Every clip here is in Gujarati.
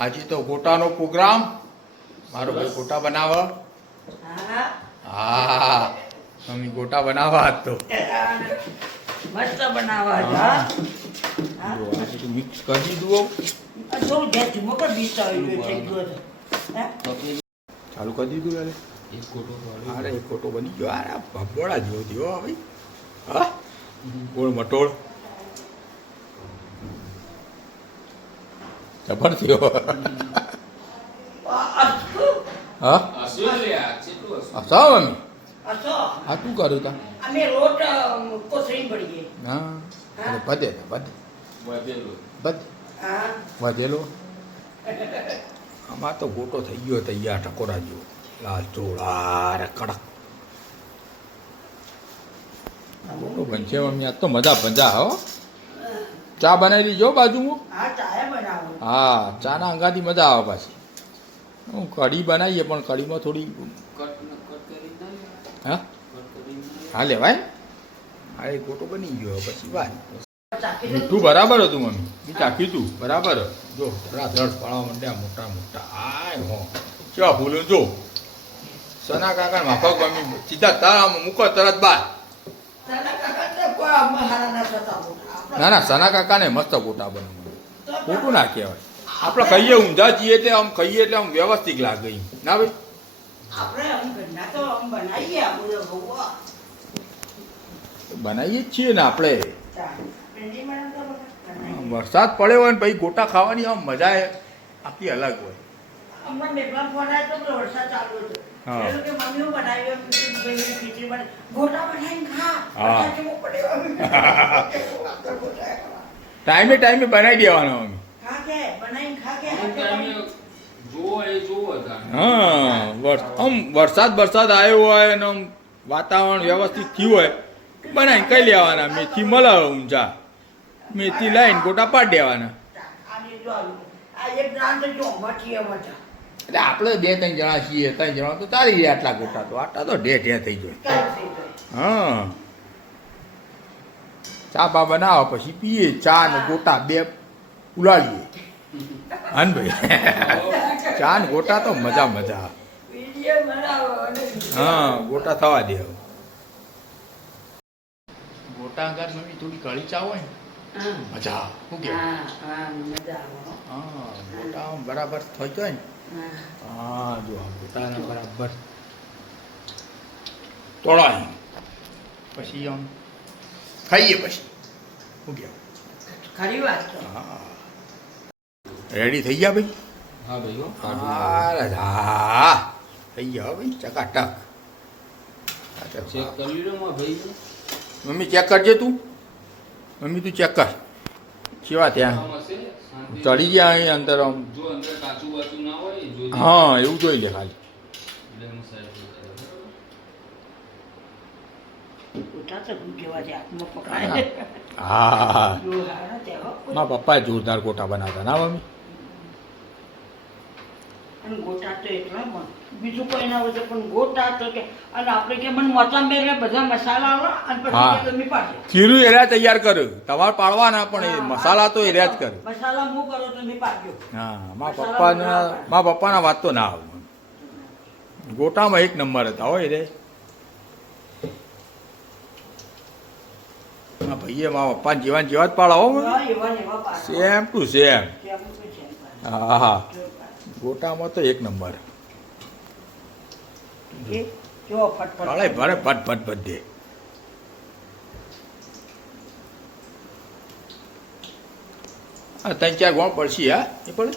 આજે તો ગોટાનો પ્રોગ્રામ. મારો ભાઈ ગોટા બનાવે. હા મમ્મી ગોટા બનાવવા આજ તો મસ્ત બનાવવા જો આ બધું મિક્સ કરી દીધું. થોડું ગેસ ધીમો કર બીજતા હોય થઈ ગયો ચાલુ કરી દીધું યાર. એક ગોટો અરે એક ગોટો બની ગયો. અરે ભગોળા જેવો થયો ભાઈ. હા ગોળ મટોળ જબર થયો. હા અસા મમ્મી આ શું કર્યું તા? અમે લોટ કોસળી પડીએ હા અરે બધે બધે બધે હા વધેલો. આમાં તો ગોટો થઈ ગયો તૈયાર ટકોરા જેવો લાલ ચોળા રે કડક ગોટો બનશે મમ્મી. આજ તો મજા મજા હો. ચા બનાવી લીજો બાજુમાં. હા ચાય બનાવો હા ચાના અંગાથી મજા આવે પાછી. હું કઢી બનાવીએ પણ કઢીમાં થોડી હા હા લેવાય. હા એ ગોટો બની ગયો પછી વાત. મીઠું બરાબર હતું મમ્મી. મેં ચાખ્યું તું બરાબર. જો ધડાધડ પાડવા માંડ્યા મોટા મોટા. આય હો ચા ભૂલ્યો જો. સના કાકા માફક મમ્મી સીધા તારામાં મૂકો તરત બાર. ના ના સના કાકાને મસ્ત ગોટા બને. ખોટું ના કહેવાય. આપણે કહીએ ઊંધા જઈએ એટલે આમ કહીએ એટલે આમ વ્યવસ્થિત લાગે ના ભાઈ. બનાવીએ જ છીએ ને આપણે. વરસાદ પડ્યો હોય ને પછી ગોટા ખાવાની આમ મજા આખી અલગ હોય. ટાઈમે ટાઈમે બનાવી દેવાનો અમે. હા આમ વરસાદ આવ્યો હોય અને આમ વાતાવરણ વ્યવસ્થિત થયું હોય બનાવીને કઈ લેવાના. મેથી મળે ઊંઝા મેથી લઈને ગોટા પાડી દેવાના. એટલે આપણે 2-3 જણા છીએ. 3 જણા તો ચાલી જાય આટલા ગોટા તો. આટલા તો ઢે થઈ જાય. હા ચા બા બનાવો પછી પીએ. ચા ને ગોટા 2 ઉલાડીએ. હાન ભાઈ ચા ને ગોટા તો મજા હા ગોટા થવા દે. ગોટા આગળ મમ્મી થોડી કળી ચા હોય ને મજા. શું કે હા ગોટા આમ બરાબર થઈ જાય ને. હા જો ગોટાને બરાબર તોડાય પછી આમ ખાઈએ પછી. શું કે ખરી વાત હા રેડી થઈ ગયા ભાઈ. હા ભાઈ હા થઈ ગયા ભાઈ ચકાટક. ચેક કરી લો માં ભાઈ. મમ્મી ચેક કરજે તું. મમ્મી તું ચેક કર કેવા ત્યાં ચડી ગયા અહીં અંદર આમ. જો અંદર કાચું વાચું ના હોય જો. હા એવું જોઈ લે ખાલી. હા મારા પપ્પા જોરદાર ગોટા બનાવતા ના મમ્મી. ગોટા તો એટલા બીજું કોઈ ના હોય પણ ગોટા તો કે અને આપણે કે મને મોચાંબેર બધા મસાલા અને પછી તમે પાડો. ખીરું એરા તૈયાર કર્યું. તમારે પાડવાના પણ એ મસાલા તો એરા જ કરે. મસાલા હું કરો તમે પાડજો. હા મારા પપ્પાના વાત તો ના આવે. ગોટામાં એક નંબર હતા હોય રે. ભાઈએ મારા પપ્પા જેવા જ પાડાવો. Same to same. હા ગોટામાં તો એક નંબર. ભરે ભરે ભટ બધે. હા 3-4 ગોળ પડશી. હા એ પડે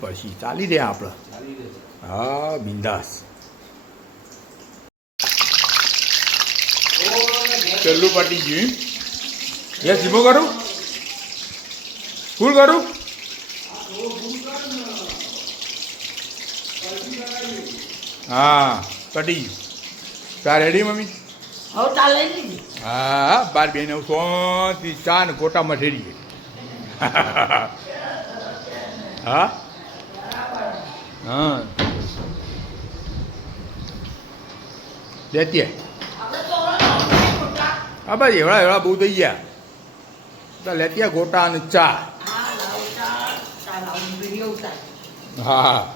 પડશી ચાલી દે આપણે. હા બિંદાસ. પેલું પટી ગયું. ગેસ ધીમો કરું ફૂલ કરું. હા પટી ગયું. ચા રેડી મમ્મી. હા 12 બેન 100 ચા ને ગોટા મઠેડીએ. હા હા લેતી હા ભાઈ એવડા બહુ થઈ ગયા. લેતી ગોટા અને ચા. હા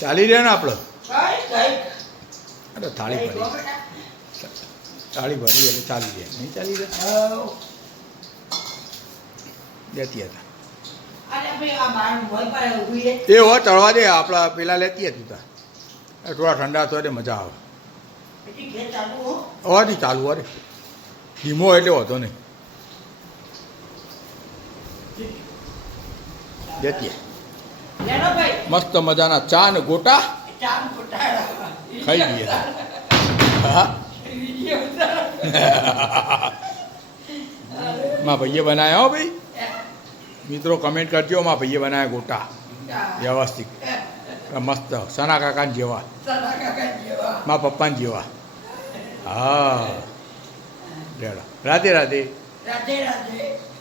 ચાલી રહ્યા ને આપણે અરે થાળી ભરી થાળી ભરી એટલે ચાલી રહ્યા નહીં ચાલી રહ્યા લેતી હતા એ હો ચડવા દે આપણા પેલા લેતી હતી તા થોડા ઠંડા થયો એટલે મજા આવે હવાથી ચાલુ અરે ધીમો એટલે હોતો નહીં લેતી મસ્ત મજાના ચા ને ગોટા ખાઈ ગયા હા માં ભાઈએ બનાવ્યા હો ભાઈ મિત્રો કમેન્ટ કરજો માં ભાઈએ બનાવ્યા ગોટા વ્યવસ્થિત મસ્ત સના કાકાને જેવા માં પપ્પાને જેવા હા રાધે રાધે રાધે રાધે